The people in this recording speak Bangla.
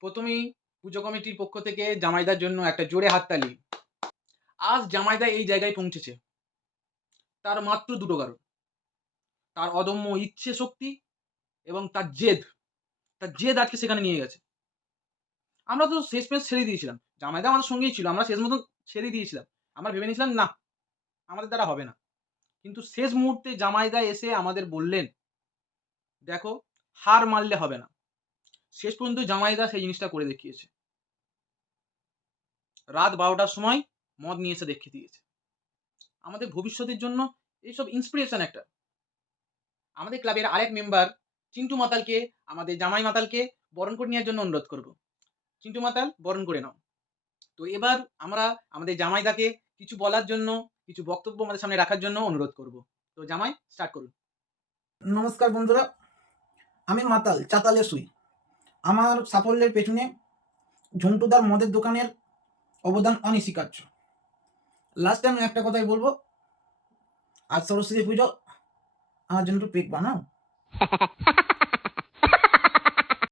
প্রথমেই পুজো কমিটির পক্ষ থেকে জামাইদার জন্য একটা জোরে হাততালি। আজ জামাইদা এই জায়গায় পৌঁছেছে তার মাত্র দুটো কারণ। তার অদম্য ইচ্ছে শক্তি এবং তার জেদ। তার জেদ আজকে সেখানে নিয়ে গেছে। আমরা তো শেষমেশ ছেড়ে দিয়েছিলাম। জামাইদা আমাদের সঙ্গেই ছিল। আমরা শেষ মতন ছেড়ে দিয়েছিলাম। আমরা ভেবে নিয়েছিলাম না, আমাদের দ্বারা হবে না। কিন্তু শেষ মুহূর্তে জামাইদা এসে আমাদের বললেন, "দেখো, হার মানলে হবে না।" শেষ পর্যন্ত জামাইদা সেই জিনিসটা করে দেখিয়েছে। রাত ১২ টার সময় মদ নিয়ে এসে দেখিয়ে দিয়েছে। আমাদের ভবিষ্যতের জন্য এইসব ইন্সপিরেশন একটা। আমাদের ক্লাবের আরেক মেম্বার চিন্টু মাতালকে, আমাদের জামাই মাতালকে বরণ করে নেওয়ার জন্য অনুরোধ করব। চিন্টু মাতাল, বরণ করে নাও। তো এবার আমরা আমাদের জামাইদাকে কিছু বলার জন্য, কিছু বক্তব্য আমাদের সামনে রাখার জন্য অনুরোধ করব। তো জামাই, স্টার্ট করুন। নমস্কার বন্ধুরা, আমি মাতাল চাতালে শুই। আমার সাফল্যের পেছনে ঝন্টুদার মদের দোকানের অবদান অনস্বীকার্য। লাস্টে আমি একটা কথাই বলবো, আজ সরস্বতী পুজো, আমার জন্য একটু পেক বানাও।